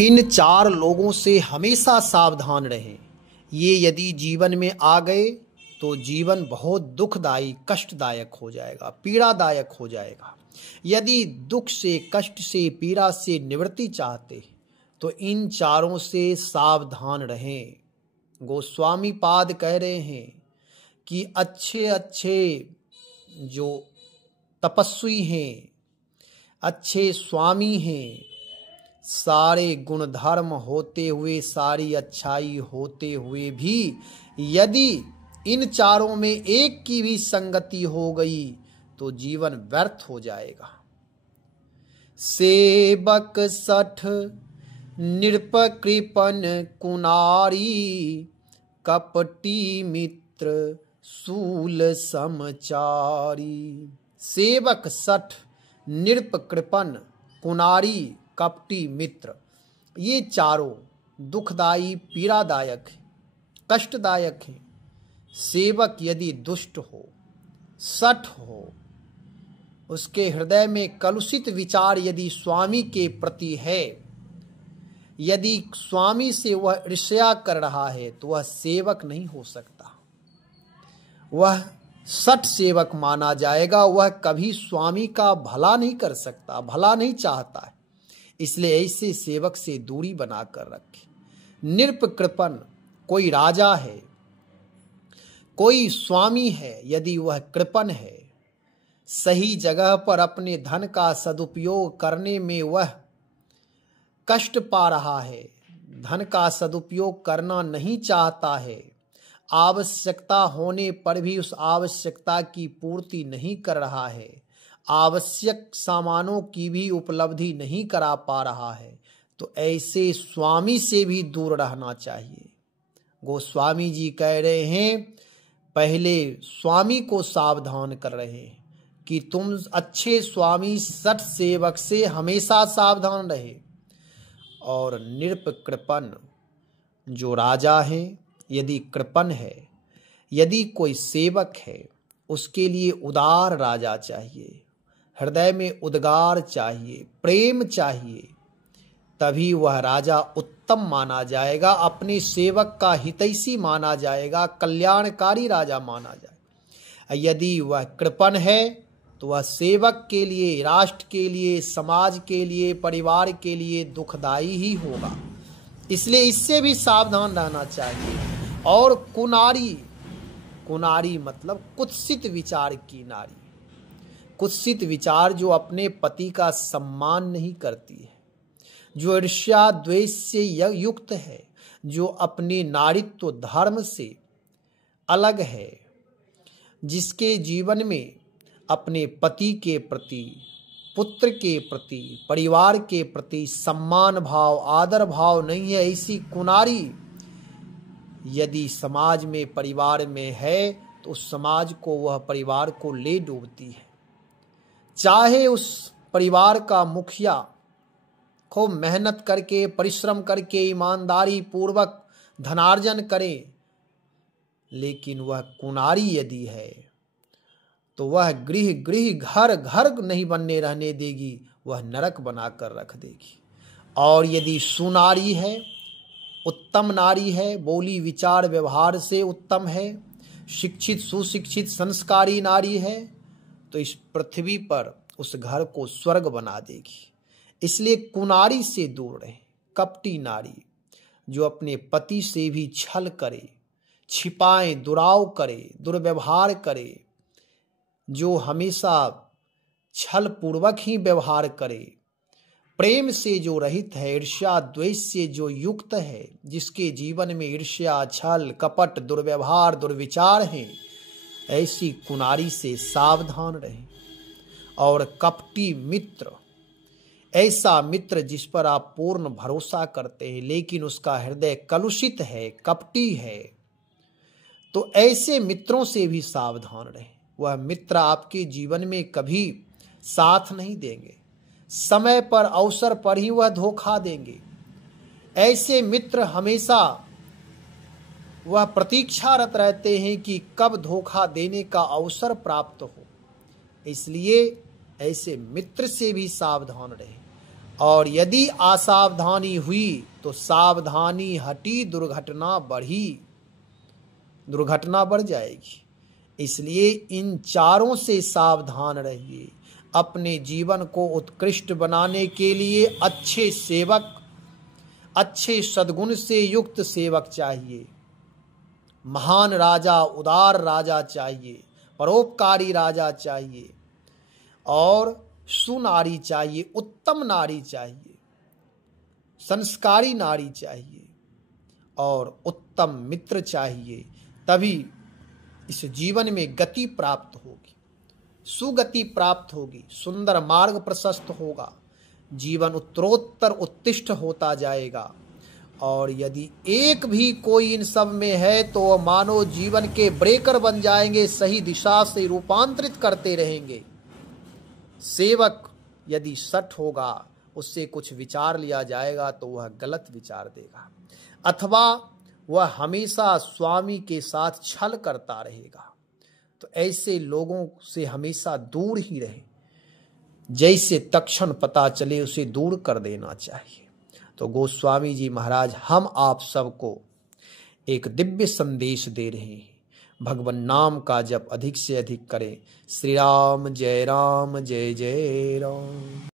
इन चार लोगों से हमेशा सावधान रहें। ये यदि जीवन में आ गए तो जीवन बहुत दुखदायी, कष्टदायक हो जाएगा, पीड़ादायक हो जाएगा। यदि दुख से, कष्ट से, पीड़ा से निवृत्ति चाहते तो इन चारों से सावधान रहें। गोस्वामी पाद कह रहे हैं कि अच्छे अच्छे जो तपस्वी हैं, अच्छे स्वामी हैं, सारे गुण धर्म होते हुए, सारी अच्छाई होते हुए भी यदि इन चारों में एक की भी संगति हो गई तो जीवन व्यर्थ हो जाएगा। सेवक सठ नृप कृपन कुनारी, कपटी मित्र सूल समचारी। सेवक सठ नृप कृपन कुनारी कपटी मित्र, ये चारों दुखदायी, पीड़ादायक है, कष्टदायक है। सेवक यदि दुष्ट हो, सठ हो, उसके हृदय में कलुषित विचार यदि स्वामी के प्रति है, यदि स्वामी से वह ईर्ष्या कर रहा है तो वह सेवक नहीं हो सकता। वह सठ सेवक माना जाएगा। वह कभी स्वामी का भला नहीं कर सकता, भला नहीं चाहता है। इसलिए ऐसे सेवक से दूरी बनाकर रखे। नृप कृपन, कोई राजा है, कोई स्वामी है, यदि वह कृपन है, सही जगह पर अपने धन का सदुपयोग करने में वह कष्ट पा रहा है, धन का सदुपयोग करना नहीं चाहता है, आवश्यकता होने पर भी उस आवश्यकता की पूर्ति नहीं कर रहा है, आवश्यक सामानों की भी उपलब्धि नहीं करा पा रहा है, तो ऐसे स्वामी से भी दूर रहना चाहिए। गोस्वामी जी कह रहे हैं, पहले स्वामी को सावधान कर रहे हैं कि तुम अच्छे स्वामी सठ सेवक से हमेशा सावधान रहे। और नृप कृपन, जो राजा है, यदि कृपन है, यदि कोई सेवक है, उसके लिए उदार राजा चाहिए, हृदय में उद्गार चाहिए, प्रेम चाहिए, तभी वह राजा उत्तम माना जाएगा, अपने सेवक का हितैषी माना जाएगा, कल्याणकारी राजा माना जाएगा। यदि वह कृपन है तो वह सेवक के लिए, राष्ट्र के लिए, समाज के लिए, परिवार के लिए दुखदायी ही होगा। इसलिए इससे भी सावधान रहना चाहिए। और कुनारी, कुनारी मतलब कुत्सित विचार की नारी, कुत्सित विचार जो अपने पति का सम्मान नहीं करती है, जो ईर्ष्या द्वेष से युक्त है, जो अपने नारीत्व धर्म से अलग है, जिसके जीवन में अपने पति के प्रति, पुत्र के प्रति, परिवार के प्रति सम्मान भाव, आदर भाव नहीं है, ऐसी कुनारी यदि समाज में, परिवार में है तो उस समाज को, वह परिवार को ले डूबती है। चाहे उस परिवार का मुखिया खूब मेहनत करके, परिश्रम करके, ईमानदारी पूर्वक धनार्जन करे, लेकिन वह कुनारी यदि है तो वह गृह गृह, घर घर नहीं बनने रहने देगी, वह नरक बनाकर रख देगी। और यदि सुनारी है, उत्तम नारी है, बोली विचार व्यवहार से उत्तम है, शिक्षित सुशिक्षित संस्कारी नारी है, तो इस पृथ्वी पर उस घर को स्वर्ग बना देगी। इसलिए कुनारी से दूर रहे। कपटी नारी, जो अपने पति से भी छल करे, छिपाए, दुराव करे, दुर्व्यवहार करे, जो हमेशा छल पूर्वक ही व्यवहार करे, प्रेम से जो रहित है, ईर्ष्या द्वेष से जो युक्त है, जिसके जीवन में ईर्ष्या, छल, कपट, दुर्व्यवहार, दुर्विचार हैं, ऐसी कुनारी से सावधान रहें। और कपटी मित्र, ऐसा मित्र जिस पर आप पूर्ण भरोसा करते हैं लेकिन उसका हृदय कलुषित है, कपटी है, तो ऐसे मित्रों से भी सावधान रहें। वह मित्र आपके जीवन में कभी साथ नहीं देंगे, समय पर, अवसर पर ही वह धोखा देंगे। ऐसे मित्र हमेशा वह प्रतीक्षारत रहते हैं कि कब धोखा देने का अवसर प्राप्त हो। इसलिए ऐसे मित्र से भी सावधान रहें। और यदि असावधानी हुई तो सावधानी हटी, दुर्घटना बढ़ी, दुर्घटना बढ़ जाएगी। इसलिए इन चारों से सावधान रहिए। अपने जीवन को उत्कृष्ट बनाने के लिए अच्छे सेवक, अच्छे सद्गुण से युक्त सेवक चाहिए। महान राजा, उदार राजा चाहिए, परोपकारी राजा चाहिए, और सुनारी चाहिए, उत्तम नारी चाहिए, संस्कारी नारी चाहिए, और उत्तम मित्र चाहिए। तभी इस जीवन में गति प्राप्त होगी, सुगति प्राप्त होगी, सुंदर मार्ग प्रशस्त होगा, जीवन उत्तरोत्तर उत्तिष्ठ होता जाएगा। और यदि एक भी कोई इन सब में है तो वह मानव जीवन के ब्रेकर बन जाएंगे, सही दिशा से रूपांतरित करते रहेंगे। सेवक यदि सठ होगा, उससे कुछ विचार लिया जाएगा तो वह गलत विचार देगा, अथवा वह हमेशा स्वामी के साथ छल करता रहेगा। तो ऐसे लोगों से हमेशा दूर ही रहे। जैसे तत्क्षण पता चले उसे दूर कर देना चाहिए। तो गोस्वामी जी महाराज हम आप सबको एक दिव्य संदेश दे रहे हैं। भगवान नाम का जप अधिक से अधिक करें। श्री राम जय जय राम।